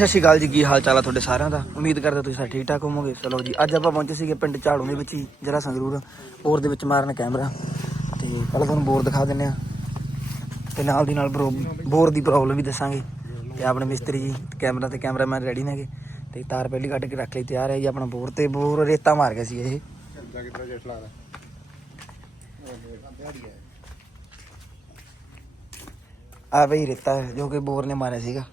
ਸਤਿ ਸ਼੍ਰੀ ਅਕਾਲ ਜੀ ਕੀ ਹਾਲ ਚਾਲ ਆ ਤੁਹਾਡੇ ਸਾਰਿਆਂ ਦਾ? ਉਮੀਦ ਕਰਦੇ ਤੁਸੀਂ ਸਾਰੇ ਠੀਕ ਠਾਕ ਹੋਵੋਗੇ। ਚਲੋ ਜੀ ਅੱਜ ਆਪਾਂ ਪਹੁੰਚੇ ਸੀਗੇ ਪਿੰਡ ਝਾੜੂ ਦੇ ਵਿੱਚ ਹੀ ਜਿਹੜਾ ਸੰਗਰੂਰ ਬੋਰ ਦੇ ਵਿੱਚ ਮਾਰਨ ਕੈਮਰਾ। ਤੇ ਪਹਿਲਾਂ ਤੁਹਾਨੂੰ ਬੋਰ ਦਿਖਾ ਦਿੰਨੇ ਆ ਤੇ ਨਾਲ ਦੀ ਨਾਲ ਬਰੋ- ਦੀ ਪ੍ਰੋਬਲਮ ਵੀ ਦੱਸਾਂਗੇ। ਤੇ ਆਪਣੇ ਮਿਸਤਰੀ ਜੀ ਕੈਮਰਾ ਤੇ ਕੈਮਰਾਮੈਨ ਰੈਡੀ ਨੇਗੇ। ਤੇ ਤਾਰ ਪਹਿਲੀ ਕੱਢ ਕੇ ਰੱਖ ਲਈ ਤਿਆਰ ਹੈ ਜੀ ਆਪਣਾ ਬੋਰ। ਤੇ ਬੋਰ ਰੇਤਾ ਮਾਰ ਗਿਆ ਸੀ ਇਹ। ਆ ਬਈ ਰੇਤਾ ਜੋ ਕਿ ਬੋਰ ਨੇ ਮਾਰਿਆ ਸੀਗਾ।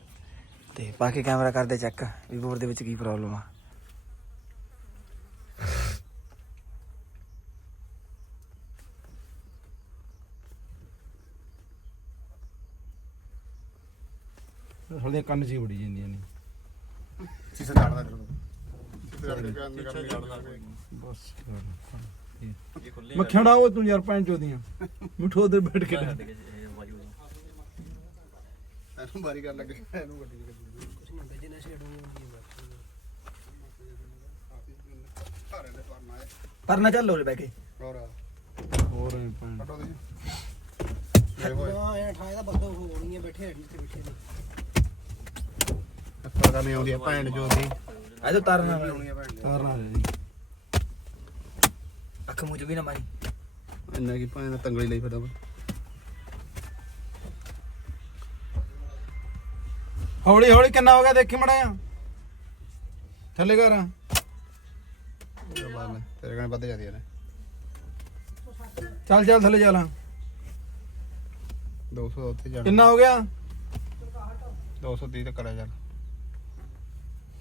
ਤੇ ਪਾ ਕੇ ਕੈਮਰਾ ਕਰਦੇ ਚੈੱਕ ਵੀ ਬੋਰ ਦੇ ਵਿੱਚ ਕੀ ਪ੍ਰੋਬਲਮ ਆ। ਹਲੇ ਕੰਨ ਹੀ ਵੜੀ ਜਾਂਦੀਆਂ ਨੇ। ਸੀਸਾ ਚੜਦਾ ਬਸ ਮੱਖਣਾ ਉਹ ਤੂੰ ਯਾਰ ਪੈਣ ਚੋਦੀਆਂ। ਮਿੱਠੋ ਉਧਰ ਬੈਠ ਕੇ ਇਹਨੂੰ ਬਾਰੀ ਕਰਨ ਲੱਗੇ ਇਹਨੂੰ ਗੱਡੀ ਚ ਪਰ ਨਾ ਚੱਲੋ ਲੈ ਬੈ ਕੇ। ਹੋਰ? ਹੋਰ ਐਂ ਭੈਣ ਫਟੋ ਦੇ ਪਤਾ ਨਹੀਂ ਆਉਂਦੀ ਭੈਣ ਜੋ ਦੀ। ਜਾ ਤਾਰ ਨਾ ਆਉਣੀ ਆ ਭੈਣ ਤਾਰ ਨਾ ਰਹੀ ਅੱਖ ਮੂੰਹ ਚ ਵੀ ਨਾ ਮਾਰੀ। ਇੰਨਾ ਕੀ ਭੈਣ ਦਾ ਤੰਗਲੀ ਲਈ ਫਿਰਦਾ ਹੌਲੀ ਹੌਲੀ ਕਿੰਨਾ ਹੋ ਗਿਆ ਦੇਖੀ ਮੜਿਆ ਥੱਲੇ ਕਰ। ਤੇਰੇ ਕਨੇ ਵੱਧ ਜਾਂਦੀਆਂ ਨੇ ਚੱਲ ਚੱਲ ਥੱਲੇ ਚੱਲ। 200 ਉੱਤੇ ਜਾਣਾ। ਕਿੰਨਾ ਹੋ ਗਿਆ? 230 ਤੱਕ ਕਰਿਆ ਚੱਲ।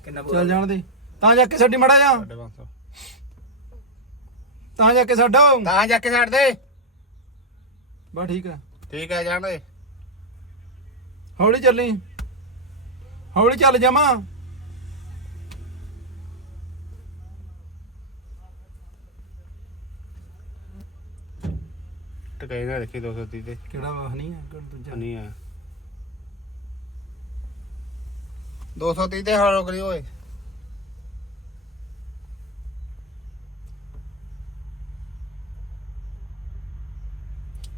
ਕਿੰਨਾ ਚੱਲ ਜਾਣ ਦੇ। ਤਾਂ ਜਾ ਕੇ ਛੱਡੀ ਮੜਾ ਜਾ। 550 ਤਾਂ ਜਾ ਕੇ ਛੱਡੋ। ਤਾਂ ਜਾ ਕੇ ਛੱਡ ਦੇ। ਬਸ ਠੀਕ ਆ। ਠੀਕ ਹੈ ਜਾਣ ਦੇ। ਹੌਲੀ ਚੱਲੀ। ਹੌਲੀ ਚੱਲ ਜਾਵਾਂ ਟਕਾਈ ਨਾ ਰੱਖੀ 230 ਤੇ। ਕਿਹੜਾ ਵਾਹ ਨਹੀਂ ਆ ਕਿਹੜਾ ਦੂਜਾ? ਨਹੀਂ ਆ। 230 ਤੇ ਹੌਲ ਕਰੀ ਓਏ।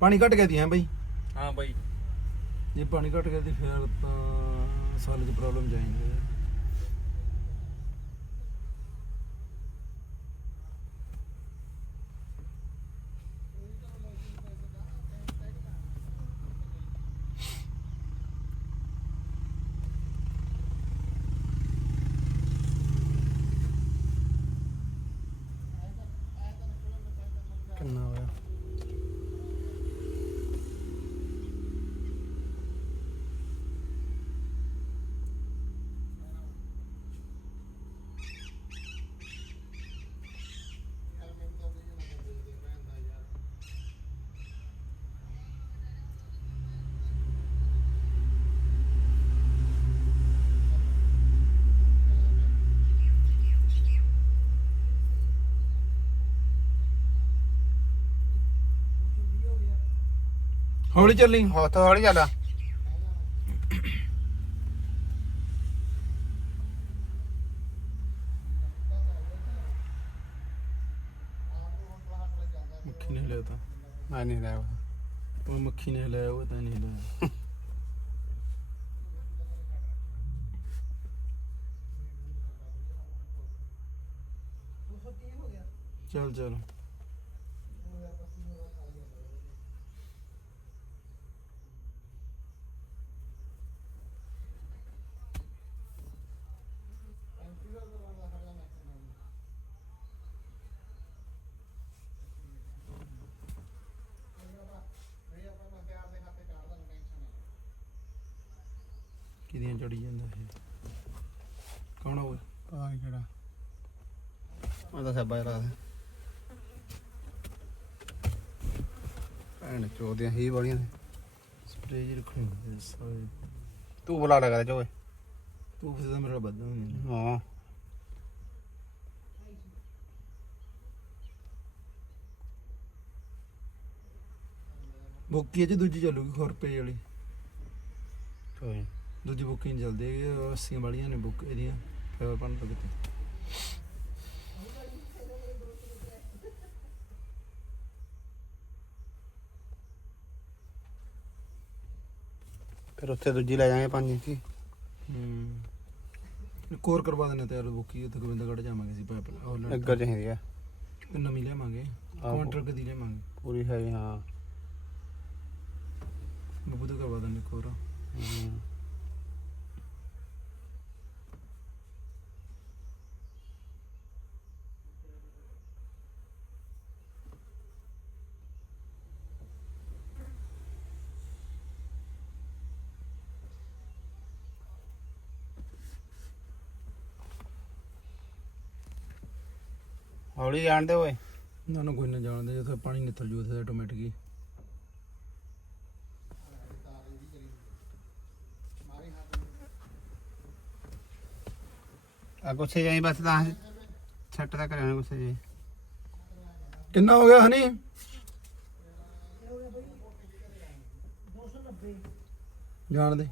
ਪਾਣੀ ਘਟ ਗਿਆ ਦੀ ਹੈ ਬਈ? ਹਾਂ ਬਾਈ। ਜੇ ਪਾਣੀ ਘਟ ਗਿਆ ਤੇ ਫਿਰ ਤਾਂ ਸਾਲ ਚ ਪ੍ਰੋਬਲਮ ਜਾਏਗੀ ਹੌਲੀ ਚੱਲੀ। ਹੱਥ ਹੌਲੀ ਚੱਲ। ਮੱਖੀ ਨੇ ਹਿਲਾਇਆ ਤਾਂ। ਨਹੀਂ ਲੈ ਉਹ। ਮੱਖੀ ਨੇ ਹਿਲਾਇਆ ਉਹ ਤਾਂ ਨਹੀਂ ਹਿਲਾਇਆ ਚੱਲ ਚੱਲ। ਕਿਦੀਆਂ ਚੜੀ ਜਾਂਦਾ ਇਹ ਕੌਣ ਹੋਵੇ ਪਤਾ ਨਹੀਂ ਕਿਹੜਾ। ਉਹ ਤਾਂ ਸੱਬਾ ਜਰਾ ਭੈਣ ਚੋਦੀਆਂ ਹੀ ਬੜੀਆਂ ਨੇ। ਸਪਰੇਅ ਜੀ ਰੱਖਣੀ ਹੁੰਦੀ ਹੈ ਸਾਰੇ। ਤੂੰ ਬੁਲਾ ਲਗਾ ਦੇ ਓਏ। ਤੂੰ ਫਿਰ ਤਾਂ ਮੇਰਾ ਬੱਦਾ ਨਹੀਂ ਹਾਂ। ਬੁੱਕੀ ਹੈ ਜੀ ਦੂਜੀ ਚੱਲੂਗੀ ਖੁਰਪੇ ਵਾਲੀ। ਕੋਈ ਦੂਜੀ ਬੁੱਕੀ ਨਹੀਂ ਚੱਲਦੀ ਹੈਗੀ 80 ਵਾਲੀਆਂ ਨੇ ਬੁੱਕ ਇਹਦੀਆਂ ਫੇਵਰ ਪਨ ਤੋਂ ਕਿਤੇ ਫਿਰ ਉੱਥੇ ਦੂਜੀ ਲੈ ਜਾਵਾਂਗੇ ਪੰਜ ਇੰਚੀ। ਹੂੰ। ਕੋਰ ਕਰਵਾ ਦੇਣੇ ਤੇ ਯਾਰ ਬੁੱਕੀ ਉੱਥੇ ਗੋਬਿੰਦਗੜ੍ਹ ਜਾਵਾਂਗੇ ਸੀ ਪਾਈਪ ਉਹ ਲੈਣ। ਅੱਗਾ ਚਾਹੀਦੀ ਆ। ਨਵੀਂ ਲਿਆਵਾਂਗੇ ਆਹੋ। ਕੁਆਂਟਲ ਕਦੀ ਲਿਆਵਾਂਗੇ। ਪੂਰੀ ਹੈ ਹਾਂ। ਬੱਬੂ ਤੋਂ ਕਰਵਾ ਦੇਣੇ ਕੋਰ ਹਮ। ਹੌਲੀ ਜਾਣ ਦੇ ਓਏ। ਨਾ ਨਾ ਕੋਈ ਨਾ ਜਾਣਦੇ ਜਿੱਥੇ ਪਾਣੀ ਨਿੱਥਲ ਜੂ ਉੱਥੇ ਆਟੋਮੈਟਿਕ ਹੀ। ਆ ਗੁੱਸੇ ਜਾਈ ਬਸ ਤਾਂ ਛੱਟ ਤਾਂ ਕਰਿਆ ਗੁੱਸੇ ਜੀ ਕਿੰਨਾ ਹੋ ਗਿਆ ਹਨੀ? ਜਾਣ ਦੇ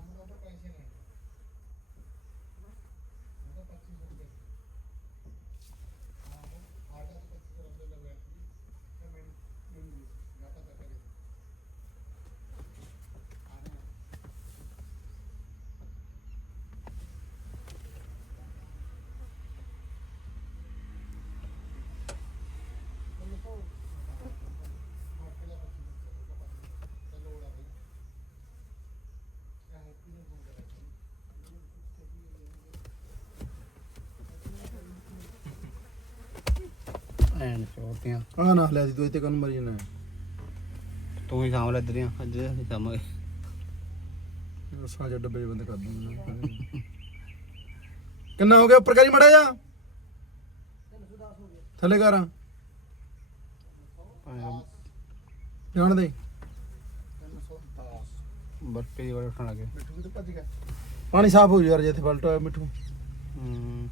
ਐਨ ਚੋਟੀਆਂ ਆ ਨਾ ਲੈ ਤੂੰ ਇੱਥੇ ਕੰਨ ਮਰੀ ਜਾਣਾ? ਤੂੰ ਹੀ ਸਾਂਭ ਲੈ ਦਰੀਆਂ ਅੱਜ ਅਸੀਂ ਸਾਂਭਾਂਗੇ ਸਾਜਾ ਡੱਬੇ ਬੰਦ ਕਰ ਦੂੰਗਾ ਕਿੰਨਾ ਹੋ ਗਿਆ ਉੱਪਰ ਕਰੀ ਮੜਾ ਜਾ? ਥੱਲੇ ਕਰ। ਜਾਣ ਦੇ। ਦੀ ਵਾਰ ਉੱਠਣ ਲੱਗੇ। ਪਾਣੀ ਸਾਫ਼ ਹੋ ਜੂ ਯਾਰ ਜੇ ਇੱਥੇ ਫਲਟ ਹੋਇਆ ਮਿੱਠੂ ਹੂੰ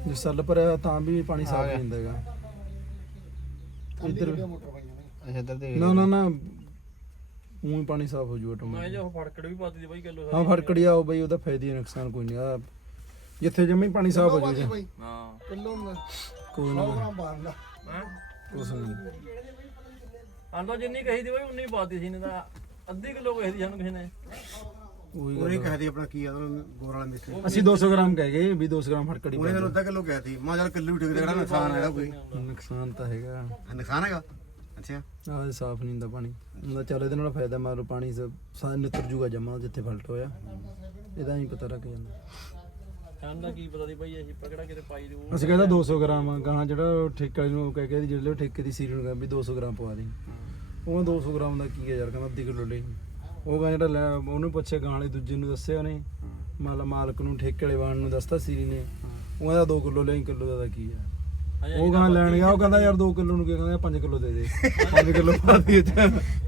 ਜੇ ਸੱਲ ਭਰਿਆ ਤਾਂ ਵੀ ਪਾਣੀ ਸਾਫ਼ ਹੋ ਗਿਆ। ਜਾਂਦਾ ਹੈਗਾ। ਇੱਧਰ ਅੱਛਾ ਇੱਧਰ ਦੇ ਨਾ ਨਾ ਨਾ ਉਹ ਪਾਣੀ ਸਾਫ਼ ਹੋ ਜੂ ਆਟੋਮੈਟਿਕ ਉਹ ਫੜਕੜ ਵੀ ਪਾਤੀ ਦੀ ਬਾਈ ਕਿਲੋ ਹਾਂ ਫੜਕੜੀ ਆਓ ਬਈ ਉਹਦਾ ਫਾਇਦਾ ਨੁਕਸਾਨ ਕੋਈ ਨਹੀਂ। ਆ ਜਿੱਥੇ ਜੰਮੀ ਪਾਣੀ ਸਾਫ਼ ਹੋ ਜੂ ਹਾਂ। ਕੋਈ ਨਾ। ਹੈਂ? ਕੁਛ ਨਹੀਂ। ਆਂਦਾ ਜਿੰਨੀ ਕਹੀ ਦੀ ਬਾਈ ਉਨੀ ਪਾਤੀ ਸੀ ਨੇ ਤਾਂ ਅੱਧੀ ਕਿਲੋ ਕਹੀ ਦੀ ਸਾਨੂੰ ਕਿਸੇ ਨੇ। ਉਹਨੇ। ਕਹਿ ਦੀ ਆਪਣਾ ਕੀ ਆ ਉਹਨੂੰ ਗੋਰ ਵਾਲਾ ਮਿਸਤਰੀ। ਅਸੀਂ 200 ਗ੍ਰਾਮ ਕਹਿ ਗਏ ਵੀ 200 ਗ੍ਰਾਮ ਫੜਕੜੀ ਉਹਨੇ ਅੱਧਾ ਕਿਲੋ ਕਹਿਤੀ ਮੈਂ ਜਦ ਕਿਲੋ ਵੀ ਠੀਕ ਤੇ ਕਿਹੜਾ ਨੁਕਸਾਨ ਹੈਗਾ ਕੋਈ। ਨੁਕਸਾਨ ਤਾਂ ਹੈਗਾ। ਨੁਕਸਾਨ ਹੈਗਾ? ਅੱਛਾ। ਆਹ ਸਾਫ਼ ਨਹੀਂ ਹੁੰਦਾ ਪਾਣੀ। ਹੁੰਦਾ ਚੱਲ ਇਹਦੇ ਨਾਲ ਫਾਇਦਾ ਮਾਰੋ ਪਾਣੀ ਸ- ਸਾ ਨਿਤਰ ਜੂਗਾ ਜਮਾ ਜਿੱਥੇ ਫਲਟ ਹੋਇਆ। ਇਹਦਾ ਹੀ ਪਤਾ ਲੱਗ ਜਾਂਦਾ। ਕਹਿੰਦਾ ਕੀ ਪਤਾ ਦੀ ਬਾਈ ਅਸੀਂ ਪਕੜਾ ਕਿਤੇ ਪਾਈ ਦੂ ਅਸੀਂ ਕਹਿੰਦਾ 200 ਗ੍ਰਾਮ ਆ, ਗਾਹਾਂ ਜਿਹੜਾ ਉਹ ਠੇਕੇ ਵਾਲੇ ਨੂੰ ਕਹਿ ਕੇ ਜਿਹੜੇ ਉਹ ਠੇਕੇ ਦੀ ਸੀਰੀ ਨੂੰ ਕਹਿੰਦਾ ਵੀ 200 ਗ੍ਰਾਮ ਪਵਾ ਦੇ ਉਹ 200 ਗ੍ਰਾਮ ਦਾ ਕੀ ਹੈ ਯਾਰ ਕਹਿੰਦਾ ਅੱਧੀ ਕਿਲੋ ਲਈ। ਉਹ ਕਹਿੰਦਾ ਜਿਹੜਾ ਲੈ- ਉਹਨੂੰ ਗਾਹਾਂ ਵਾਲੇ ਦੂਜੇ ਨੂੰ ਦੱਸਿਆ ਉਹਨੇ। ਮਾਲ ਮਾਲਕ ਨੂੰ ਠੇਕੇ ਵਾਲੇ ਵਾਣ ਨੂੰ ਦੱਸਤਾ ਸੀਰੀ ਨੇ। ਉਹ ਕਹਿੰਦਾ 2 ਕਿਲੋ ਲਈ ਕਿਲੋ ਦਾ ਤਾਂ ਕੀ ਹੈ ਉਹ ਗਾਂ ਲੈਣ ਗਿਆ ਉਹ ਕਹਿੰਦਾ ਯਾਰ 2 ਕਿਲੋ ਨੂੰ ਕੀ ਕਹਿੰਦਾ 5 ਕਿਲੋ ਦੇ ਦੇ। 5 ਕਿਲੋ ਪਾ ਦੀ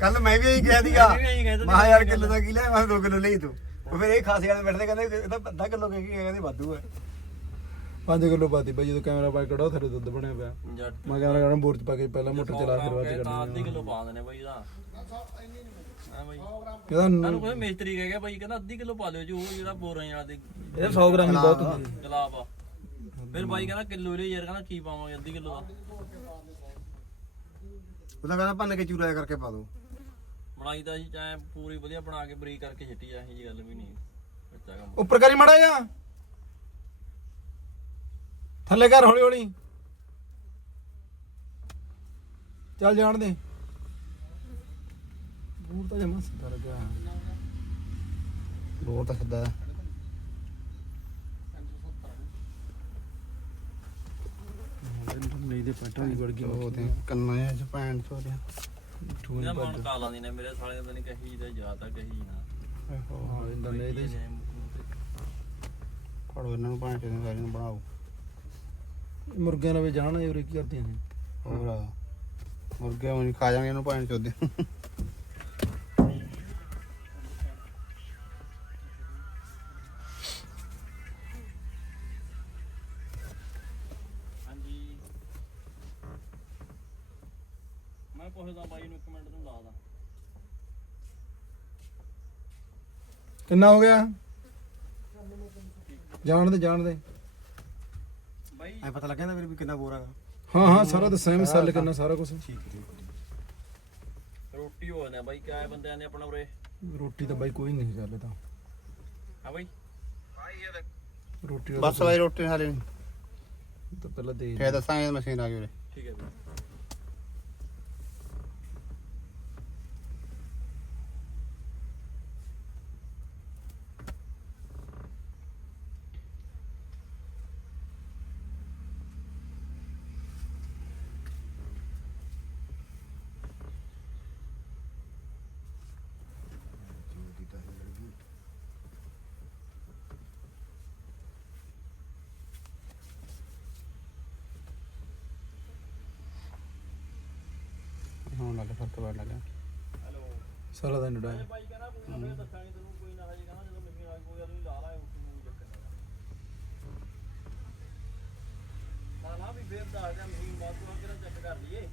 ਕੱਲ ਮੈਂ ਵੀ ਇਹੀ ਕਹਿ ਦੀਗਾ ਮੈਂ ਵੀ ਇਹੀ ਕਹਿ ਦਿੱਤਾ ਮਾ ਯਾਰ ਕਿਲੋ ਦਾ ਕੀ ਲਿਆ ਮੈਂ 2 ਕਿਲੋ ਲਈ ਤੂੰ। ਉਹ ਫਿਰ ਇਹ ਖਾਸੇ ਵਾਲੇ ਬੈਠਦੇ ਕਹਿੰਦੇ ਇਹ ਤਾਂ ਅੱਧਾ ਕਿਲੋ ਕਹਿ ਕੇ ਕਹਿੰਦੇ ਵਾਧੂ ਹੈ 5 ਕਿਲੋ ਪਾਤੀ ਬਈ ਜਦੋਂ ਕੈਮਰਾ ਬਾਈ ਕਢਾਓ ਥਰੇ ਦੁੱਧ ਬਣਿਆ ਪਿਆ। ਜੱਟ। ਮੈਂ ਕੈਮਰਾ ਕਢਾਉਂ ਬੋਰ ਚ ਪਾ ਕੇ ਪਹਿਲਾਂ ਮੋਟਰ ਚਲਾ ਕੇ ਬਾਅਦ ਚ ਕਿਲੋ ਪਾ ਦਿੰਦੇ ਬਾਈ ਇਹਦਾ ਹਾਂ ਬਾਈ। ਇਹਦਾ ਸਾਨੂੰ ਕੋਈ ਮਿਸਤਰੀ ਕਹਿ ਗਿਆ ਬਾਈ ਕਹਿੰਦਾ ਅੱਧੀ ਕਿਲੋ ਪਾ ਦਿਓ ਜੀ ਉਹ ਜਿਹੜਾ ਬੋਰਾਂ ਵਾਲਾ ਦੇ ਇਹਦਾ 100 ਗ੍ਰਾਮ ਹੀ ਬਹੁਤ ਹੁੰਦੀ ਗਲਾਬ ਆ। ਫਿਰ ਬਾਈ ਕਹਿੰਦਾ ਕਿਲੋ ਲੈ ਯਾਰ ਕਹਿੰਦਾ ਕੀ ਪਾਵਾਂਗੇ ਅੱਧੀ ਕਿਲੋ ਦਾ। ਉਹਦਾ ਕਹਿੰਦਾ ਭੰਨ ਕੇ ਚੂਰਾ ਕਰਕੇ ਪਾ ਦੋ ਬਣਾਈ ਤਾਂ ਅਸੀਂ ਚਾਹੇ ਪੂਰੀ ਵਧੀਆ ਬਣਾ ਕੇ ਬਰੀਕ ਕਰਕੇ ਛਿੱਟੀ ਆ ਇਹ ਜੀ ਗੱਲ ਵੀ ਨਹੀਂ। ਬੱਚਾ ਕੰਮ। ਉੱਪਰ ਕਰੀ ਮੜਾ ਜਾ ਥੱਲੇ ਕਰ ਹੌਲੀ ਹੌਲੀ ਚੱਲ ਜਾਣ ਦੇ। ਬੂਰ ਤਾਂ ਜਮਾ ਸਿੱਧਾ ਲੱਗਾ ਰੋਡ ਤਾਂ ਸਿੱਧਾ ਹੈ। ਨਹੀਂ ਦੇ ਪਟਾ ਨਹੀਂ ਵੜ ਉਹ ਤੇ ਕੰਨਾਂ ਚ ਪੈਣ ਚੋਰੀਆਂ ਇਹਦਾ ਮਨ ਕਾਲਾਂ ਦੀ ਨੇ ਮੇਰੇ ਸਾਲੇ ਦਾ ਨਹੀਂ ਕਹੀ ਤੇ ਜਾਤਾ ਕਹੀ ਨਾ। ਹਾਂ ਇੰਦਾ ਨਹੀਂ ਦੇ ਫੜੋ ਇਹਨਾਂ ਨੂੰ ਪੈਣ ਚੋਰੀਆਂ ਸਾਰਿਆਂ ਨੂੰ ਬਣਾਓ। ਮੁਰਗਿਆਂ ਨਾਲ ਵੀ ਜਾਣ ਇਹ ਉਰੇ ਕੀ ਕਰਦੀਆਂ ਨੇ? ਹੋਰ ਮੁਰਗੇ ਉਹ ਨਹੀਂ ਖਾ ਜਾਣਗੇ ਇਹਨੂੰ ਪੈਣ ਚੋਦੇ। ਮੈਂ ਪੁੱਛਦਾ ਬਾਈ ਨੂੰ ਇੱਕ ਮਿੰਟ ਨੂੰ ਲਾ ਦਾਂ। ਕਿੰਨਾ ਹੋ ਗਿਆ? ਜਾਣ ਦੇ ਜਾਣ ਦੇ। ਬਾਈ ਐ ਪਤਾ ਲੱਗਿਆ ਨਾ ਫਿਰ ਵੀ ਕਿੰਨਾ ਬੋਰ ਹੈਗਾ। ਹਾਂ ਹਾਂ ਸਾਰਾ ਦੱਸਿਆ ਮੈਂ ਸੈੱਲ ਕਰਨਾ ਸਾਰਾ ਕੁਝ ਠੀਕ ਠੀਕ ਰੋਟੀ ਹੋ ਜਾਂਦੇ ਬਾਈ ਕਿਆ ਬੰਦਿਆਂ ਨੇ ਆਪਣਾ ਉਰੇ? ਰੋਟੀ ਤਾਂ ਬਾਈ ਕੋਈ ਨਹੀਂ ਚੱਲੇ ਤਾਂ ਆ ਬਾਈ। ਰੋਟੀ ਬਸ ਬਾਈ ਰੋਟੀ ਖਾ ਲੈਣੀ। ਤਾਂ ਪਹਿਲਾਂ ਦੇ ਫੇਰ ਦੱਸਾਂਗੇ ਮਸ਼ੀਨ ਆ ਗਈ ਉਰੇ। ਠੀਕ ਹੈ ਵੀਰੇ ਹੁਣ ਲੱਗ ਫ਼ਰਕ ਪੜ ਲੱਗਾ। ਸਾਰਾ ਦਿਨ ਡਾਇਆ ਭਾਈ ਕਹਿੰਦਾ ਪੂਰਾ ਮੈਂ ਦੱਸਾਂਗੇ ਤੈਨੂੰ ਕੋਈ ਨਾ ਹਜੇ ਕਹਿੰਦਾ ਜਦੋਂ ਮਸ਼ੀਨ ਆ ਗਈ ਕੋਈ ਆਦਮੀ ਲਾ ਲਾ ਉੱਠੂ ਨੂੰ ਚੱਕਰ ਨਾ ਨਾ ਵੀ ਫੇਰ ਦੱਸ ਦਿਆਂ ਮਸ਼ੀਨ ਬਾਅਦ ਤੋਂ ਕਿਹੜਾ ਚੈੱਕ ਕਰ ਲਈਏ।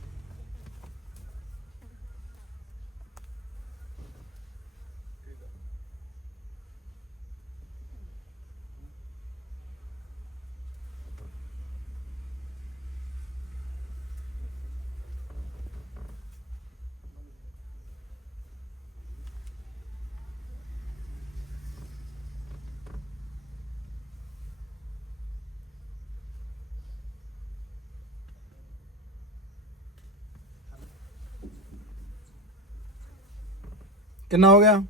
ਕਿੰਨਾ ਹੋ ਗਿਆ?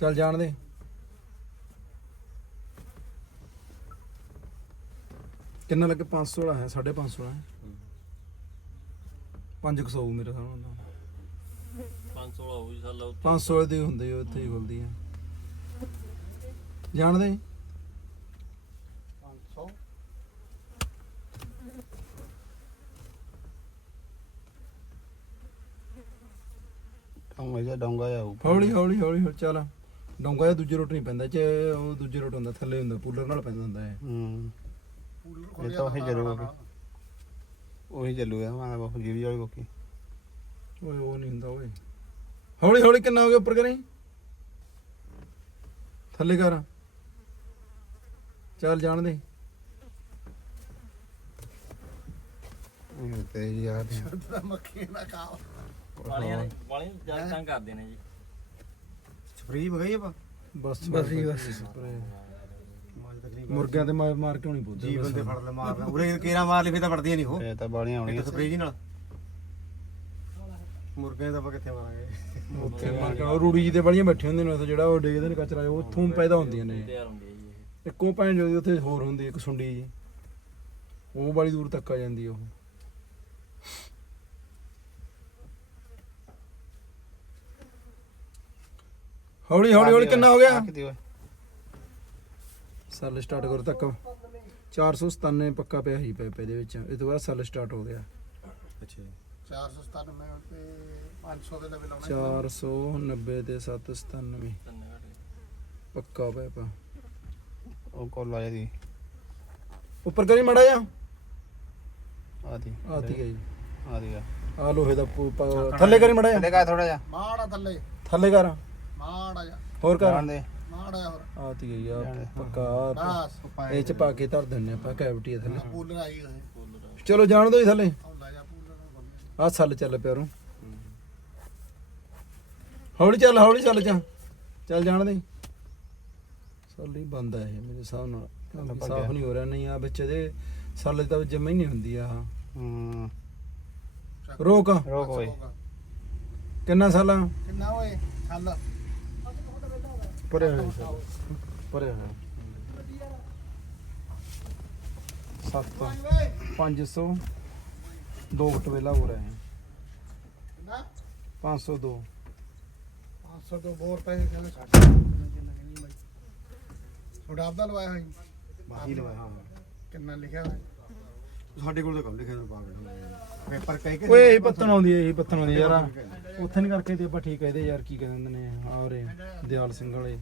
ਚੱਲ ਜਾਣ ਦੇ। ਕਿੰਨਾ ਲੱਗੇ? 500 ਵਾਲਾ ਹੈ 550 ਵਾਲਾ ਹੈ। 500 ਮੇਰੇ ਸਾਹਮਣੇ ਨਾਲ। 500 ਵਾਲਾ ਹੋਈ ਸਾਲਾ 500 ਵਾਲੇ ਦੇ ਹੁੰਦੇ ਆ, ਉੱਥੇ ਹੀ ਖੁੱਲਦੀ ਆ ਜਾਣਦੇ ਡੋਂਗਾ ਜਾਊ ਹੌਲੀ ਹੌਲੀ ਹੌਲੀ ਹੌਲੀ ਚੱਲ। ਡੋਂਗਾ ਜਾਂ ਦੂਜੇ ਰੋਟ ਨਹੀਂ ਪੈਂਦਾ ਚ ਉਹ ਦੂਜੇ ਰੋਟ ਹੁੰਦਾ ਥੱਲੇ ਹੁੰਦਾ ਪੂਲਰ ਨਾਲ ਪੈਂਦਾ ਹੁੰਦਾ ਹੈ। ਹੂੰ ਇਹ ਤਾਂ ਉਹੀ ਚੱਲੂਗਾ ਉਹੀ ਚੱਲੂਗਾ ਮਾਂ ਬਹੁਤ ਜੀਵੀ ਵਾਲੀ ਕੋਕੀ ਓਏ ਉਹ ਨਹੀਂ ਹੁੰਦਾ ਓਏ। ਹੌਲੀ ਹੌਲੀ ਕਿੰਨਾ ਹੋ ਗਿਆ ਉੱਪਰ ਕਰੀ? ਥੱਲੇ ਕਰ। ਚੱਲ ਜਾਣ ਦੇ। ਇਹ ਤੇ ਯਾਰ ਵਾਲੀਆਂ ਨੇ ਵਾਲੀਆਂ ਜ਼ਿਆਦਾ ਤੰਗ ਕਰਦੇ ਨੇ ਜੀ। ਸਪਰੀ ਮਗਾਈ ਆਪਾਂ? ਬਸ ਬਸ ਹੀ ਬਸ ਮਾਜ ਤਕਰੀਬ ਮੁਰਗਿਆਂ ਤੇ ਮਾਰ ਮਾਰ ਕੇ ਹੋਣੀ ਪੁੱਛਦਾ ਜੀ ਬੰਦੇ ਫੜ ਲੈ ਮਾਰਨਾ ਉਰੇ ਕੇਰਾ ਮਾਰ ਲਈ ਫੇ ਤਾਂ ਵੜਦੀਆਂ ਨਹੀਂ ਉਹ। ਇਹ ਤਾਂ ਬਾਲੀਆਂ ਆਉਣੀਆਂ ਸਪਰੀ ਜੀ ਨਾਲ। ਮੁਰਗੇ ਤਾਂ ਆਪਾਂ ਕਿੱਥੇ ਮਾਰਾਂਗੇ? ਉੱਥੇ ਮਾਰ ਕੇ ਉਹ ਰੂੜੀ ਜੀ ਦੇ ਬੜੀਆਂ ਬੈਠੇ ਹੁੰਦੇ ਨੇ ਉੱਥੇ ਜਿਹੜਾ ਉਹ ਡੇਗਦੇ ਨੇ ਕਚਰਾ ਉੱਥੋਂ ਪੈਦਾ ਹੁੰਦੀਆਂ ਨੇ। ਤਿਆਰ ਹੁੰਦੀ ਹੈ ਜੀ ਇਹ। ਇੱਕੋ ਭੈਣ ਜੋ ਉੱਥੇ ਹੋਰ ਹੁੰਦੀ ਇੱਕ ਸੁੰਡੀ ਜੀ। ਉਹ ਬੜੀ ਦੂਰ ਤੱਕ ਆ ਜਾਂਦੀ ਉਹ। ਹੌਲੀ ਹੌਲੀ ਹੌਲੀ ਕਿੰਨਾ ਹੋ ਗਿਆ? ਸੈੱਲ ਸਟਾਰਟ ਕਰੋ ਤੱਕ। 497 ਪੱਕਾ ਪਿਆ ਹੀ ਪੈ ਪੈ ਦੇ ਵਿੱਚ। ਇਹ ਤੋਂ ਬਾਅਦ ਸੈੱਲ ਸਟਾਰਟ ਹੋ ਗਿਆ। ਅੱਛਾ 497 ਤੇ 500 ਦੇ ਲੈਵਲ 490 ਤੇ 797 ਤਿੰਨ ਘੱਟ ਗਏ। ਪੱਕਾ ਪਿਆ ਪਾ ਉਹ ਕੋਲ ਆਇਆ ਦੀ ਉੱਪਰ ਕਰੀ ਮੜਾ ਜਾ ਆਦੀ ਆਤੀ ਹੈ ਜੀ। ਆਦੀ ਆ। ਆ ਲੋਹੇ ਦਾ ਥੱਲੇ ਕਰੀ ਮੜਾ ਜਾ ਥੱਲੇ ਕਾ ਥੋੜਾ ਜਿਹਾ। ਮਾੜਾ ਥੱਲੇ। ਥੱਲੇ ਕਰ। ਮਾੜਾ ਜਾ ਹੋਰ ਕਰ ਜਾਣ ਦੇ। ਮਾੜਾ ਜਾ ਹੋਰ ਆਤੀ ਗਈ ਆ। ਪੱਕਾ ਬਸ ਇਹ ਚ ਪਾ ਕੇ ਧਰ ਦਿੰਨੇ ਆਪਾਂ ਕੈਵਿਟੀ ਆ ਥੱਲੇ। ਪੂਲਰ ਆਈ ਹੋਏ ਚਲੋ ਜਾਣ ਦੋ ਜੀ ਥੱਲੇ। ਆਉਂਦਾ ਜਾ ਪੂਲਰ ਨੂੰ ਬੰਦੇ ਆ। ਸੱਲ ਚੱਲ ਪਿਆ ਰੂ ਹੌਲੀ ਚੱਲ ਹੌਲੀ ਚੱਲ ਜਾ। ਚੱਲ ਜਾਣ ਦੇ। ਸੱਲ ਹੀ ਬੰਦ ਆ ਇਹ ਮੇਰੇ ਹਿਸਾਬ ਨਾਲ। ਸਾਫ਼। ਨਹੀਂ ਹੋ ਰਿਹਾ ਨਹੀਂ ਆ ਵਿੱਚ ਇਹਦੇ ਸੱਲ ਤਾਂ ਜਮਾ ਹੀ ਨਹੀਂ ਹੁੰਦੀ ਆ। ਹੂੰ। ਰੋਕ। ਰੋਕ ਓਏ। ਕਿੰਨਾ ਸਾਲ ਕਿੰਨਾ ਓਏ ਖੱਲ ਪਰੇ ਹੋਇਆ ਪਰੇ ਹੋਇਆ 7 500 ਦੋ ਟਵੇਲਾ ਹੋ ਰਿਹਾ ਹੈ ਕਿੰਨਾ? 502 500 ਤੋਂ ਬੋਰ ਪੈਸੇ ਕਹਿੰਦੇ ਸਾਡੇ। ਤੁਹਾਡਾ ਆਪਦਾ ਲਵਾਇਆ ਹੋਈ ਬਾਹੀ ਲਵਾਇਆ ਹਾਂ ਕਿੰਨਾ ਲਿਖਿਆ ਹੋਇਆ? ਸਾਡੇ ਕੋਲ ਤਾਂ ਕੰਮ ਲਿਖਿਆ ਨਾ ਪਾਗਲ ਪੇਪਰ ਕਹਿ ਕੇ ਓਏ ਇਹ ਪੱਤਣ ਆਉਂਦੀ ਹੈ ਇਹ ਪੱਤਣ ਆਉਂਦੀ ਯਾਰ। ਉੱਥੇ ਨਹੀਂ ਕਰਕੇ ਤੇ ਆਪਾਂ ਠੀਕ ਕਹਦੇ ਯਾਰ ਕੀ ਕਹਿੰਦੇ ਨੇ ਉਰੇ ਦਿਆਲ ਸਿੰਘ ਵਾਲੇ।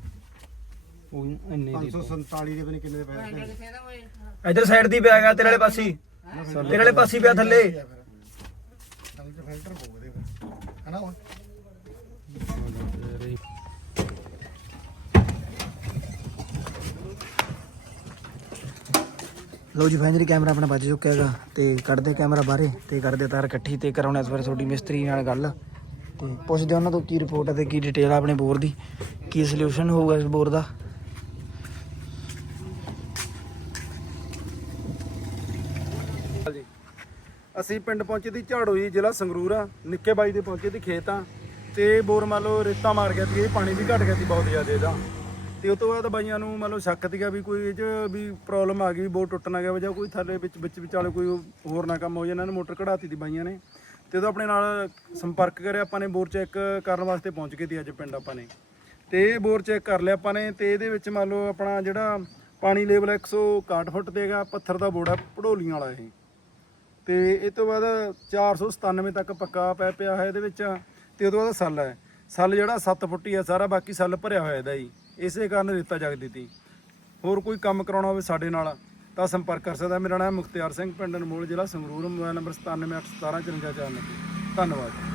ਉਹ ਇੰਨੇ ਦੀ 547 ਦੇ ਬਣੇ ਕਿੰਨੇ ਦੇ ਪੈਸੇ ਇਧਰ ਸਾਈਡ ਦੀ ਪਿਆ ਗਿਆ ਤੇਰੇ ਵਾਲੇ ਪਾਸੇ। ਤੇਰੇ ਵਾਲੇ ਪਾਸੇ ਪਿਆ ਥੱਲੇ। ਫਿਲਟਰ ਹਨਾ ਓਏ ਲੋ ਜੀ ਫਾਈਨਲੀ ਕੈਮਰਾ ਆਪਣਾ ਵੱਜ ਚੁੱਕਿਆ ਹੈਗਾ ਤੇ ਕੱਢਦੇ ਕੈਮਰਾ ਬਾਹਰੇ ਤੇ ਕਰਦੇ ਤਾਰ ਇਕੱਠੀ ਤੇ ਕਰਾਉਣਾ ਇਸ ਵਾਰ ਤੁਹਾਡੀ ਮਿਸਤਰੀ ਨਾਲ ਗੱਲ। ਤੇ ਪੁੱਛਦੇ ਉਹਨਾਂ ਤੋਂ ਕੀ ਰਿਪੋਰਟ ਹੈ ਤੇ ਕੀ ਡਿਟੇਲ ਆ ਆਪਣੇ ਬੋਰ ਦੀ, ਕੀ ਸੋਲੂਸ਼ਨ ਹੋਊਗਾ ਇਸ ਬੋਰ ਦਾ। ਜੀ ਅਸੀਂ ਪਿੰਡ ਪਹੁੰਚੇ ਦੀ ਝਾੜੋ ਜੀ, ਜ਼ਿਲ੍ਹਾ ਸੰਗਰੂਰ ਆ, ਨਿੱਕੇ ਬਾਈ ਦੇ ਪਹੁੰਚੇ ਦੀ ਖੇਤ। ਆ ਤੇ ਬੋਰ ਮੰਨ ਲਓ ਰੇਤਾ ਮਾਰ ਗਿਆ ਸੀ, ਇਹ ਪਾਣੀ ਵੀ ਘਟ ਗਿਆ ਸੀ ਬਹੁਤ ਜ਼ਿਆਦਾ ਇਹਦਾ। ਤੇ ਉਸ ਤੋਂ ਬਾਅਦ ਬਾਈਆਂ ਨੂੰ ਮੰਨ ਲਓ ਸ਼ੱਕ ਸੀਗਾ ਵੀ ਕੋਈ ਇਹ 'ਚ ਵੀ ਪ੍ਰੋਬਲਮ ਆ ਗਈ ਬੋਰ ਟੁੱਟ ਗਿਆ ਜਾਂ ਕੋਈ ਥੱਲੇ ਵਿੱਚ ਵਿੱਚ ਵਿਚਾਲੇ ਕੋਈ ਹੋਰ ਨਾ ਕੰਮ ਹੋ ਜਾਣਾ ਇਹਨਾਂ ਨੇ ਮੋਟਰ ਕਢਾਤੀ ਦੀ ਬਾਈਆਂ ਨੇ। ਤੇ ਉਦੋਂ ਆਪਣੇ ਨਾਲ ਸੰਪਰਕ ਕਰਿਆ ਆਪਾਂ ਨੇ, ਬੋਰ ਚੈੱਕ ਕਰਨ ਵਾਸਤੇ ਪਹੁੰਚ ਗਏ ਸੀ ਅੱਜ ਪਿੰਡ ਆਪਾਂ ਨੇ। ਤੇ ਇਹ ਬੋਰ ਚੈੱਕ ਕਰ ਲਿਆ ਆਪਾਂ ਨੇ ਤੇ ਇਹਦੇ ਵਿੱਚ ਮੰਨ ਲਓ ਆਪਣਾ ਜਿਹੜਾ ਪਾਣੀ ਲੈਵਲ 161 ਫੁੱਟ ਦੇਗਾ ਪੱਥਰ ਦਾ ਬੋੜਾ ਪੜੋਲੀਆਂ ਵਾਲਾ ਇਹ। ਤੇ ਇਹ ਤੋਂ ਬਾਅਦ 497 ਤੱਕ ਪੱਕਾ ਪੈ, ਪਿਆ ਹੈ ਇਹਦੇ ਵਿੱਚ। ਤੇ ਉਹ ਤੋਂ ਬਾਅਦ ਸੱਲ ਹੈ। ਸੱਲ ਜਿਹੜਾ 7 ਹੀ ਹੈ ਸਾਰਾ, ਬਾਕੀ ਸੱਲ ਭਰਿਆ ਹੋਇਆ ਇਹਦਾ ਜੀ ਇਸੇ ਕਾਰਨ ਰੇਤਾ ਜਗਦੀ ਤੀ। ਹੋਰ ਕੋਈ ਕੰਮ ਕਰਾਉਣਾ ਹੋਵੇ ਸਾਡੇ ਨਾਲ ਤਾਂ ਸੰਪਰਕ ਕਰ ਸਕਦਾ। ਮੇਰਾ ਨਾਮ ਮੁਖਤਿਆਰ ਸਿੰਘ, ਪਿੰਡ ਅਨਮੋਲ ਜ਼ਿਲ੍ਹਾ ਸੰਗਰੂਰ, ਮੋਬਾਈਲ ਨੰਬਰ 9781175499 ਧੰਨਵਾਦ।